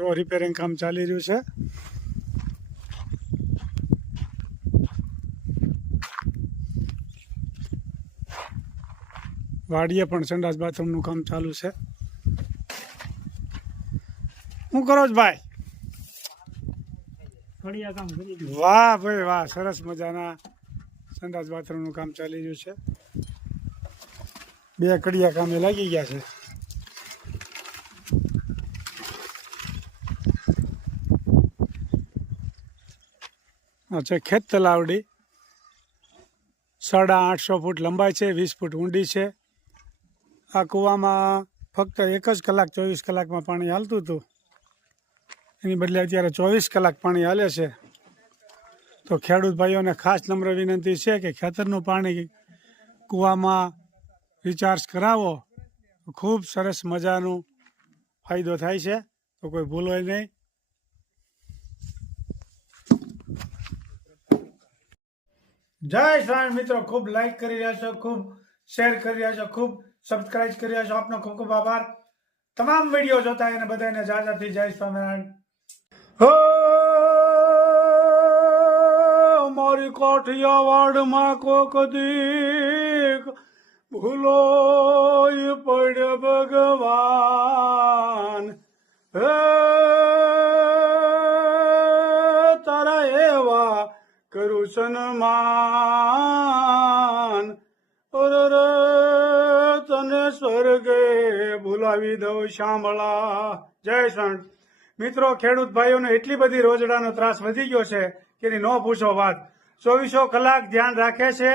જો રિપેરિંગ કામ ચાલી રહ્યું છે. વાડીએ પણ સંડાસ બાથરૂમનું કામ ચાલુ છે. શું કરો છો ભાઈ? વાહ ભાઈ વાહ, સરસ મજાના સંડાસ બાથરૂમનું કામ ચાલી રહ્યું છે. 2 કડિયા કામે લાગી ગયા છે. અચ્છા, ખેત તલાવડી 850 ફૂટ લંબાઈ છે, 20 ફૂટ ઊંડી છે. આ કૂવામાં ફક્ત 1 જ કલાક 24 કલાકમાં પાણી હાલતું હતું, એની બદલે અત્યારે 24 કલાક પાણી હાલે છે. તો ખેડૂત ભાઈઓને ખાસ નમ્ર વિનંતી છે કે ખેતરનું પાણી કૂવામાં રિચાર્જ કરાવો તો ખૂબ સરસ મજાનું ફાયદો થાય છે. તો કોઈ ભૂલો નહીં. જય સ્વામી મિત્રો, ખૂબ લાઈક કરી રહ્યા છો, ખૂબ શેર કરી રહ્યા છો, ખૂબ સબસ્ક્રાઇબ કરી રહ્યા છો. આપનો ખૂબ ખૂબ આભાર. તમામ વિડીયો જોતા એને બધાને જાજાથી જય સ્વામિનારાયણ. હો મારી કાઠિયાવાડમાં કોક દીક ભૂલો પડે ભગવાન. હે તારા એવા કરું સન્માન, તને સ્વર્ગે બોલાવી દઉં સાંભળા. જય સ્વામી મિત્રો, ખેડૂત ભાઈઓને એટલી બધી રોજડાનો ત્રાસ વધી ગયો છે કે એની ન પૂછો વાત. 24 કલાક ધ્યાન રાખે છે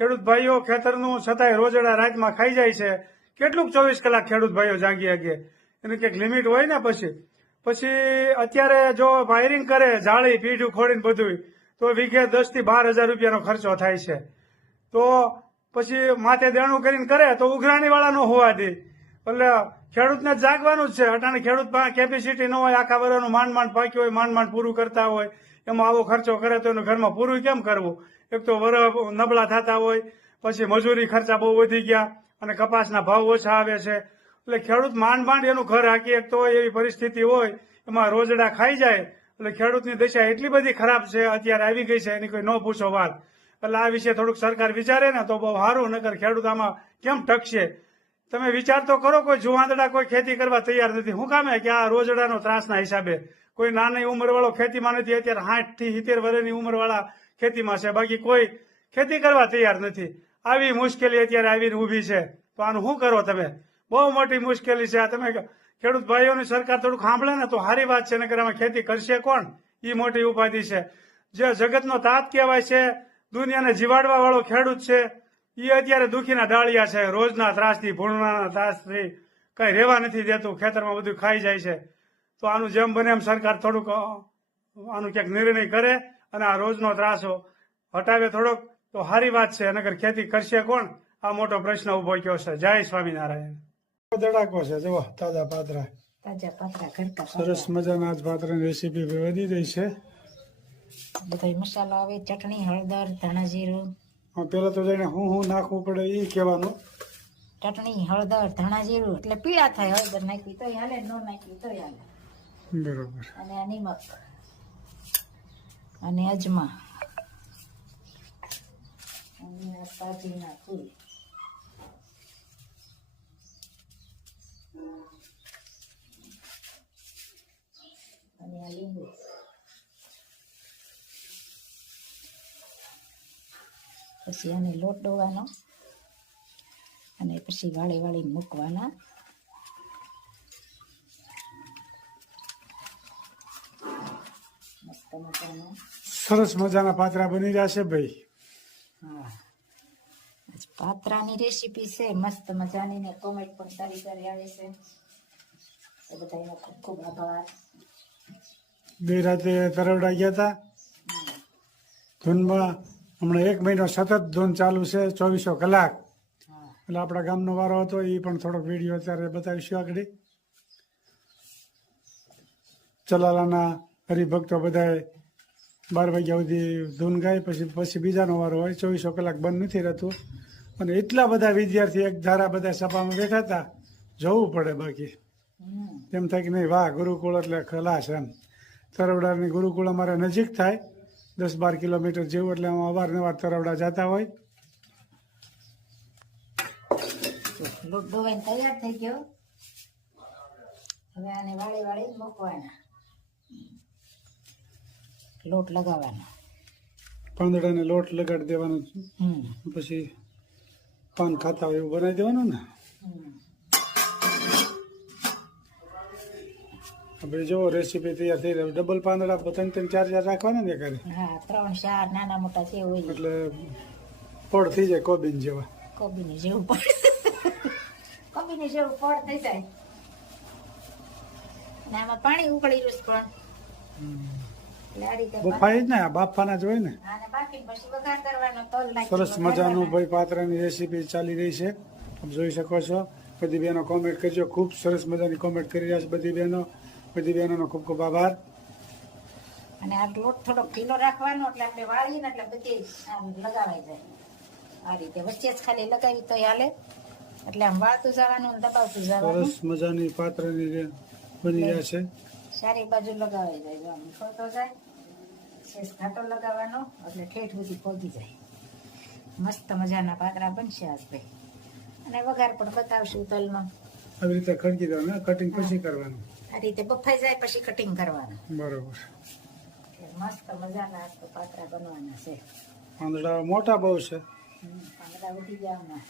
ખેડૂત ભાઈઓ ખેતરનું, છતાંય રોજડા રાતમાં ખાઈ જાય છે. કેટલુંક 24 કલાક ખેડૂત ભાઈઓ જાગી શકે? એની કંઈક લિમિટ હોય ને. પછી અત્યારે જો વાયરિંગ કરે, જાળી પીઠું ખોડીને બધું, તો વીઘે 10 થી 12 હજાર રૂપિયાનો ખર્ચો થાય છે. તો પછી માથે દેણું કરીને કરે તો ઉઘરાણી વાળા ન હોવા દે. એટલે ખેડૂતને જાગવાનું જ છે. અટાણે ખેડૂત પાસે કેપેસિટી ન હોય, આખા વર્ષનું માંડ પાક્યું હોય, માંડ પૂરું કરતા હોય, એમાં આવો ખર્ચો કરે તો એનું ઘરમાં પૂરું કેમ કરવું? એક તો વર નબળા થતા હોય, પછી મજૂરી ખર્ચા બહુ વધી ગયા, અને કપાસના ભાવ ઓછા આવે છે. એટલે ખેડૂત માંડ એનું ઘર હાકી શકતો હોય એવી પરિસ્થિતિ હોય, એમાં રોજડા ખાઈ જાય. એટલે ખેડૂતની દશા એટલી બધી ખરાબ છે અત્યારે આવી ગઈ છે, એની કોઈ ન પૂછો વાત. એટલે આ વિશે થોડુંક સરકાર વિચારે ને તો બહુ સારું, નકર ખેડૂત આમાં કેમ ટકશે? તમે વિચાર તો કરો. કોઈ જુવાંદડા કોઈ ખેતી કરવા તૈયાર નથી. શું કામે કે આ રોજડાનો ત્રાસના હિસાબે. કોઈ નાની ઉંમરવાળો ખેતીમાં નથી. અત્યારે 60 થી 70 વર્ષની ઉંમરવાળા ખેતીમાં છે, બાકી કોઈ ખેતી કરવા તૈયાર નથી. આવી મુશ્કેલી અત્યારે આવીને ઊભી છે. તો આનું શું કરો તમે? બહુ મોટી મુશ્કેલી છે. આ તમે ખેડૂત ભાઈઓની સરકાર થોડુંક સાંભળે ને તો સારી વાત છે, નકર આમાં ખેતી કરશે કોણ? એ મોટી ઉપાધિ છે. જે જગતનો તાત કહેવાય છે, દુનિયાને જીવાડવા વાળો ખેડૂત છે, એ અત્યારે દુખીના ડાળિયા છે. રોજના ત્રાસથી, ભૂણના ત્રાસથી કઈ રહેવા નથી દેતું. ખેતરમાં બધું ખાઈ જાય છે. તો આનું જેમ બને એમ સરકાર થોડુંક આનું ક્યાંક નિર્ણય કરે અને આ રોજનો ત્રાસો હટાવે થોડોક, તો સારી વાત છે. નકર ખેતી કરશે કોણ? આ મોટો પ્રશ્ન ઉભો થયો છે. જય સ્વામિનારાયણ. ધડાકો છે, જુઓ તાજા પાત્રા. સરસ મજાના આજ પાત્રાની રેસીપી વધી રહી છે. બધો મસાલો આવે, ચટણી, હળદર, ધાણા જીરું. પેલા તો જઈને હું નાખવું પડે એ કહેવાનું. ચટણી, હળદર, ધાણા જીરું એટલે પીળા થાય. હળદર નાખવી તોય હાલે, ન નાખવી તોય હાલે. બરોબર. અને આ નિમક અને અજમા અને આ તાજીના ફૂલ. અને આ લીંબુ. પછી આને લોટ ડોવાનો અને પછી વાળી મૂકવાના. મસ્ત મજાના સરસ મજાના પાત્રા બની રહ્યા છે ભાઈ. હા, પાત્રાની રેસીપી છે મસ્ત મજાની, ને કોમેન્ટ પણ સારી સારી આવે છે. એ બધાનો ખૂબ ખૂબ આભાર. બે રાતે તરવડા ગયા હતા ધૂનમાં. હમણાં 1 મહિનો સતત ધૂન ચાલુ છે, 24 કલાક. એટલે આપણા ગામનો વારો હતો, એ પણ થોડોક વિડીયો અત્યારે બતાવીશું આગળ. ચલાલાના હરિભક્તો બધાએ 12 વાગ્યા સુધી ધૂન ગાય, પછી બીજાનો વારો હોય. 24 કલાક બંધ નથી રહેતું. અને એટલા બધા વિદ્યાર્થી એક ધારા બધા સભામાં બેઠા હતા, જવું પડે બાકી. એમ થાય કે નહીં વાહ ગુરુકુળ એટલે ખલાસ એમ. તરવડાની ગુરુકુળ અમારે નજીક થાય 10-12 કિલોમીટર જેવું, એટલે અમે અવારનવાર તરવડા જતા હોય. લોટ ડોવાઈને તૈયાર થઈ ગયો. હવે આને વાળી વાળી મૂકવાના, લોટ લગાવવાનો. પાંદડાને લોટ લગાડી દેવાનો, પછી પાન ખાતા હોય એવું બનાવી દેવાનું ને. હવે જો રેસીપી તૈયાર થઈ રહી. ડબલ પાંદડા 3-4 રાખવાના ને કરે, હા 3-4 નાના મોટા છે હોય, એટલે પડ થઈ જાય કોબીન જેવા. કોબીની જેવું પડ, કોબીની જેવું પડ થઈ જાય. ને આમાં પાણી ઉકળી રહ્યું પણ એટલે આ રીતે બફાઈ જ ને, આ બાફાના જ હોય ને. આને બાફીને પછી વઘાર કરવાનો. તલ નાખી સરસ મજાનું ભાઈ પાત્રાની રેસીપી ચાલી રહી છે, આપ જોઈ શકો છો. બધી બહેનો કોમેન્ટ કરજો, ખૂબ સરસ મજાની કોમેન્ટ કરી રહ્યા છે બધી બહેનો. બધી બહેનોનો ખૂબ ખૂબ આભાર. અને આ લોટ થોડો ઢીલો રાખવાનો, એટલે આપણે વાળીએ ને એટલે બધી આમ લગાવાઈ જાય. આ રીતે વચ્ચે જ ખાલી લગાવી તો હાલે, એટલે આમ વાળતું જવાનું ને દબાવતું જવાનું. સરસ મજાની પાત્રાની બની રહ્યા છે. સારી બાજુ લગાવાઈ જાય, જો આમ ખોતો જાય. શેષ ઘાટો લગાવવાનો એટલે ઠેઠ સુધી પહોંચી જાય. મસ્ત મજાના પાતરા બનશે આજ ભાઈ. અને વઘાર પણ બતાવશું તલમાં. આવી રીતે ખડકી દેવાનું, કટિંગ પછી કરવાનું. આ રીતે બફાઈ જાય પછી કટિંગ કરવાનું. બરોબર. એટલે મસ્ત મજાના આજ તો પાતરા બનવાના છે. પાંદડા મોટા બહુ છે. પાંદડા ઉઠી જવાના.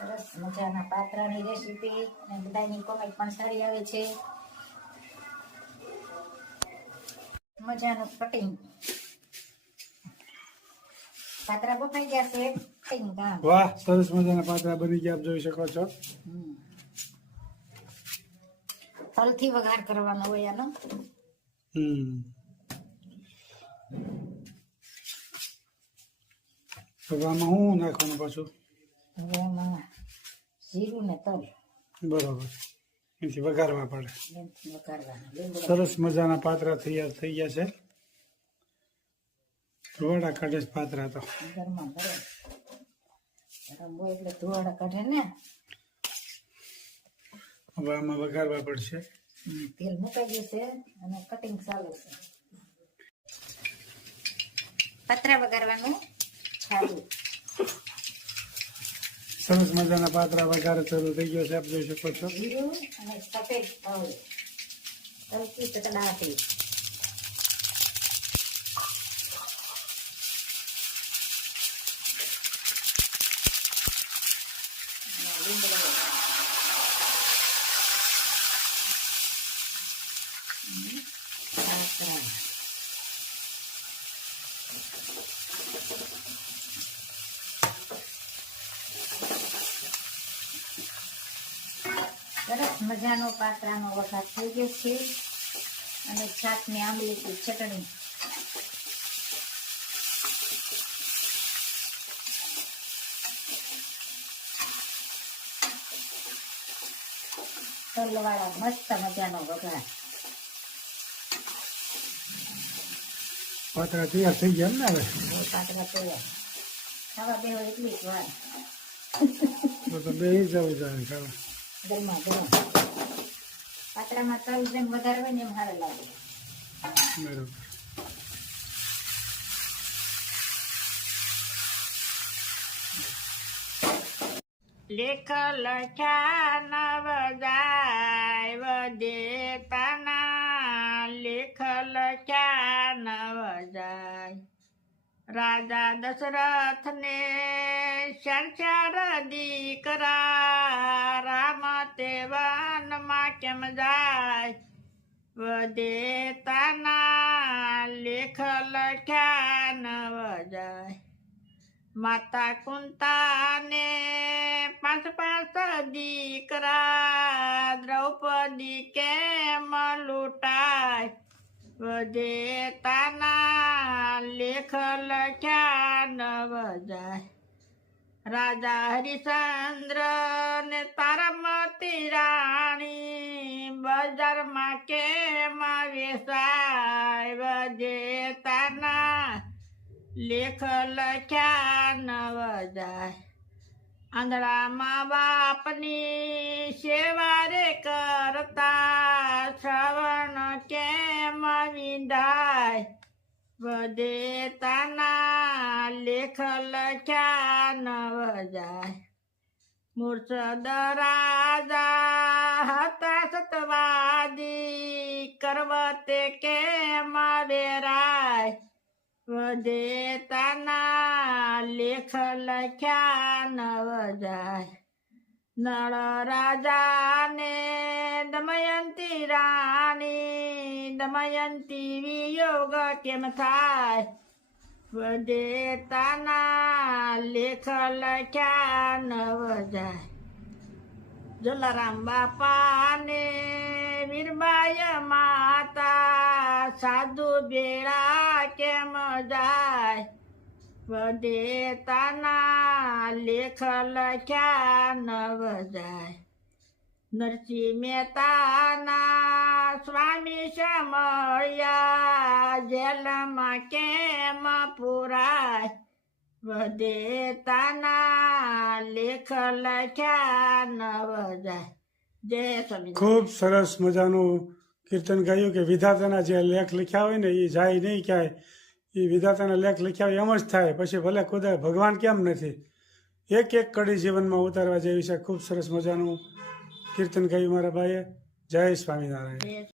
સરસ મજાના પાત્રાની રેસીપી અને બધાની કોમેન્ટ પણ સારી આવે છે. મજાનું કટિંગ. પાત્રા બફાઈ ગયા છે, કટિંગ કામ. વાહ, સરસ મજાના પાત્રા બની ગયા, આપ જોઈ શકો છો. તલથી વઘાર કરવાનો હોય આનો. હવે આમાં શું નાખવાનું પાછું? હવે એમાં જીરું ને તલ બરોબર, એથી વઘારવા પડે. લીમડી વઘારવાના. લીમડો સરસ મજાના પાત્રા તૈયાર થઈ ગયા છે. ધોવાડા કાઢે છે પાત્રા તો. ગરમા ગરમ ગરમ હોય એટલે ધોવાડા કાઢે ને. હવે આમાં વઘારવા પડશે. તેલ મુકાઈ ગયું છે અને કટિંગ ચાલુ છે. પતરા વઘારવાનું ચાલુ. સરસ મજાના પાત્રા વઘાર શરૂ થઈ ગયો છે, આપ જોઈ શકો છો. જીરું અને સફેદ તલ, તલથી ચકડાટી. સરસ મજાનો પાત્રાનો વઘાર થઈ ગયો છે અને છાશની આંબલીની ચટણી. તલવાળા મસ્ત મજાનો વઘાર. પાત્રા તૈયાર થઈ ગયા ને હવે? પાત્રા તૈયાર. ખાવા બેહો એટલી જ વાર. તો બેસી જવું જોઈએ ખાવા. ગરમા ગરમ. પાત્રામાં તલ જેમ વધારે હોય ને એમ સારું લાગે. બરોબર. લેખ લખ્યા નવ જાય વદેતાના. લેખ લખ્યા નવ જાય. રાજા દશરથને 4 દીકરા. રામ તે વનમાં કેમ જાય વદેતાના. લેખ લખ્યા નવ જાય. માતા કુંતાને 5 દીકરા. દ્રૌપદી કેમ લૂંટાય વદેતાના. લેખ લખ્યા નવ જાય. રાજા હરિશ્ચંદ્ર ને તારા મત દમયંતી રાણી બજારમાં કેમ વેસાય વજેતાના લેખ લખ્યા નવ જાય આંધળામાં બાપની સેવા રે કરતા શ્રવણ કેમ વિંધાય વદેતાના લેખ લખ્યા નવ જાય મુર્શદ રાજા હતા સતવાદી કરવતે કેમ વેરાય વદેતાના લેખ લખ્યા નવ જાય નળ રાજાને દમયંતી રાણી દમયંતી વિયોગ કેમ થાય વદેતાના લેખ લખ્યા નવ જાય જલારામ બાપાને વીરબાઈ માતા સાધુ બેડા કેમ જાય વદેતાના લેખ લખ્યા નવ જાય નરસિંહ મહેતાના સ્વામી સમળ્યા જેલમાં કેમ પુરાય વદેતાના લેખ લખ્યા નવ જાય જય સ્વામી ખૂબ સરસ મજાનું કીર્તન ગાયું કે વિધાતાના જે લેખ લખ્યા હોય ને એ જાય નહીં ક્યાંય એ વિધાતાના લેખ લખ્યા હોય એમ જ થાય પછી ભલે ખુદા ભગવાન કેમ નથી એક એક કડી જીવનમાં ઉતારવા જેવી છે ખૂબ સરસ મજાનું કીર્તન ગાયું મારા ભાઈએ જય સ્વામિનારાયણ જય